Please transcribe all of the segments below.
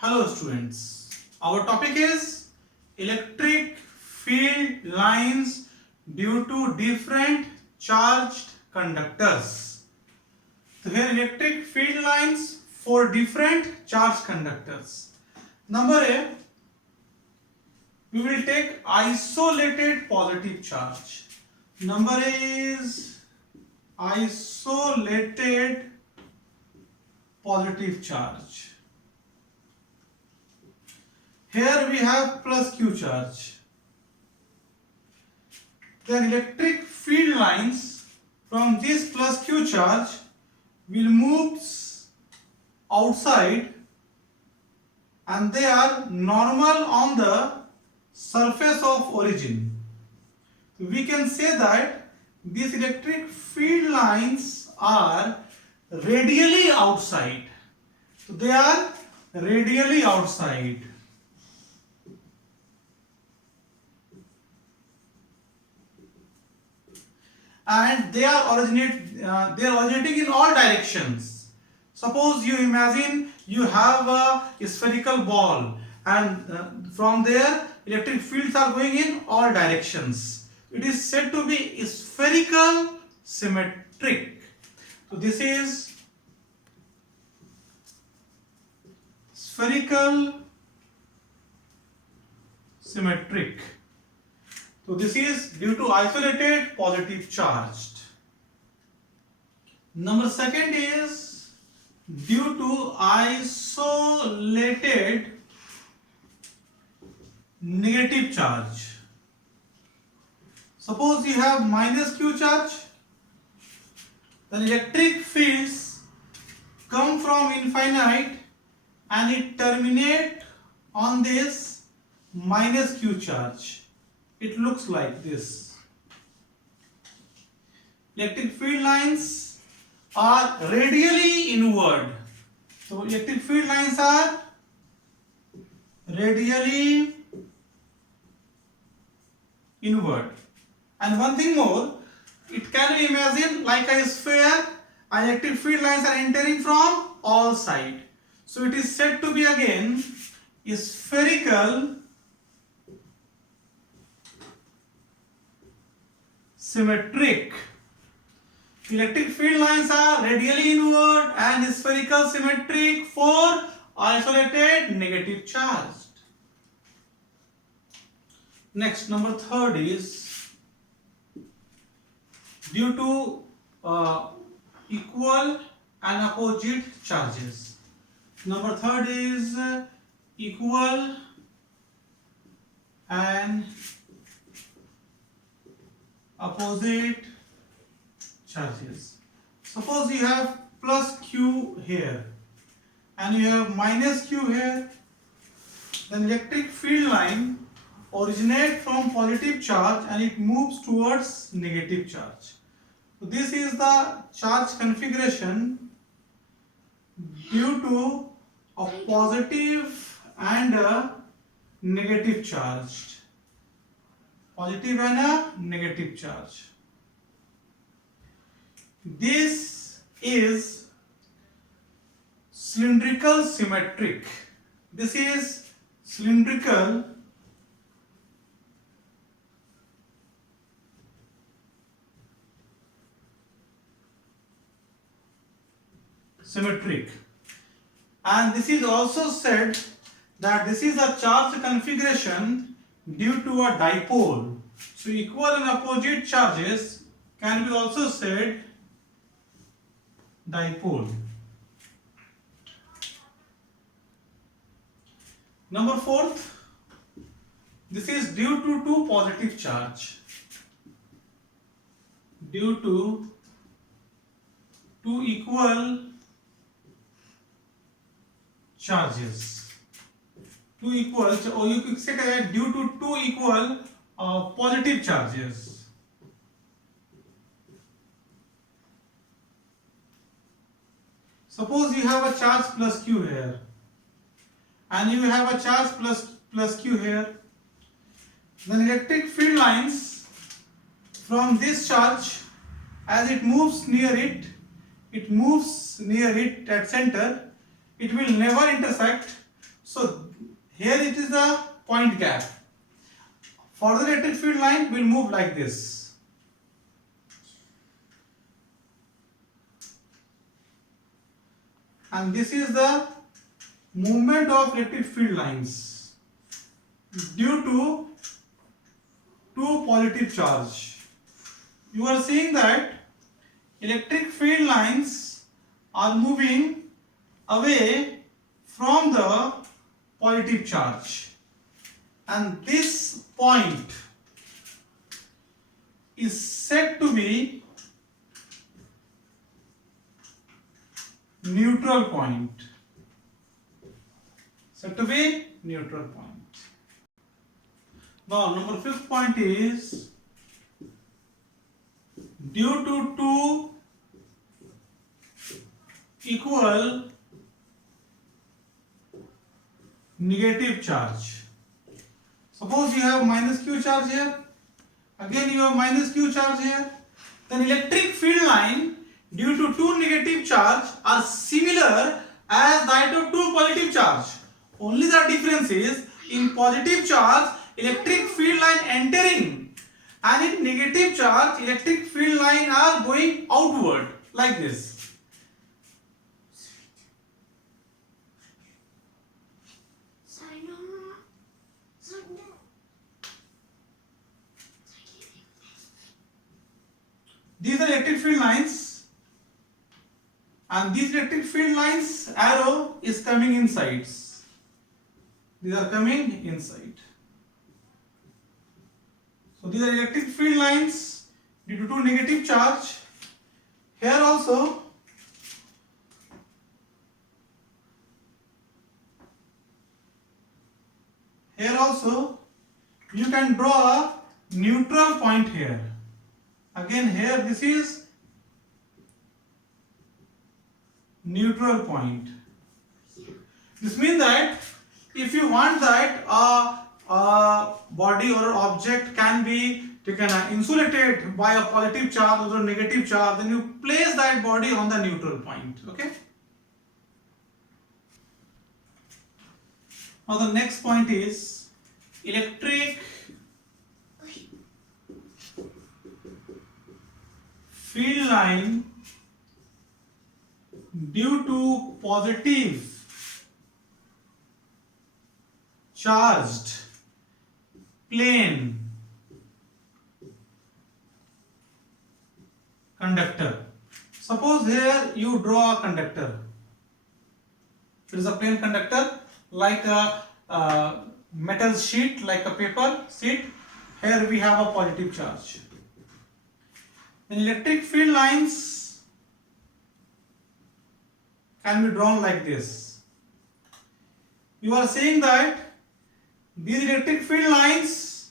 Hello students, our topic is electric field lines due to different charged conductors. So here electric field lines for different charged conductors. Number A, we will take isolated positive charge. Number A is isolated positive charge. Here we have plus Q charge. Then electric field lines from this plus Q charge will move outside and they are normal on the surface of origin. We can say that these electric field lines are radially outside. So they are radially outside. And they are originating in all directions. Suppose you imagine you have a spherical ball and from there electric fields are going in all directions. It is said to be spherical symmetric. So this is spherical symmetric. So this is due to isolated positive charged. Number second is due to isolated negative charge. Suppose you have minus Q charge, then electric fields come from infinite and it terminate on this minus Q charge. It looks like this. Electric field lines are radially inward. So electric field lines are radially inward. And one thing more, it can be imagined like a sphere and electric field lines are entering from all sides. So it is said to be again spherical symmetric. Electric field lines are radially inward and spherical symmetric for isolated negative charged. Next, number third is due to equal and opposite charges. Number third is equal and opposite charges. Suppose you have plus Q here and you have minus Q here, then electric field line originates from positive charge and it moves towards negative charge. So this is the charge configuration due to a positive and a negative charge. Positive and a negative charge. This is cylindrical symmetric. This is cylindrical symmetric. And this is also said that this is a charge configuration due to a dipole. So equal and opposite charges can be also said dipole. Number fourth, this is due to two positive charge. Due to two equal charges. Two equal, or you could say that due to two equal positive charges. Suppose you have a charge plus Q here and you have a charge plus Q here. Then electric field lines from this charge, as it moves near it at center, it will never intersect. So here it is the point gap. For the electric field line will move like this. And this is the movement of electric field lines due to two positive charge. You are seeing that electric field lines are moving away from the positive charge, and this point is said to be neutral point. Said to be neutral point. Now, number 5th point is due to two equal negative charge. Suppose you have minus q charge here, again you have minus q charge here, then electric field line due to two negative charge are similar as that of two positive charge. Only the difference is in positive charge electric field line entering, and in negative charge electric field line are going outward like this. These are electric field lines, and these electric field lines arrow is coming inside. These are coming inside. So these are electric field lines due to two negative charge. Here also you can draw a neutral point here. Again here this is neutral point. This means that if you want that a body or object can be insulated by a positive charge or a negative charge, then you place that body on the neutral point. Okay. Now the next point is electric field line due to positive charged plane conductor. Suppose here you draw a conductor. It is a plane conductor like a metal sheet, like a paper sheet. Here we have a positive charge. Then electric field lines can be drawn like this. You are saying that these electric field lines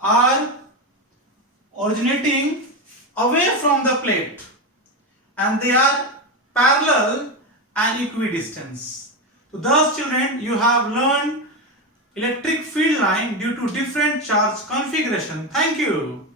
are originating away from the plate and they are parallel and equidistant. So thus children, you have learned electric field line due to different charge configuration. Thank you.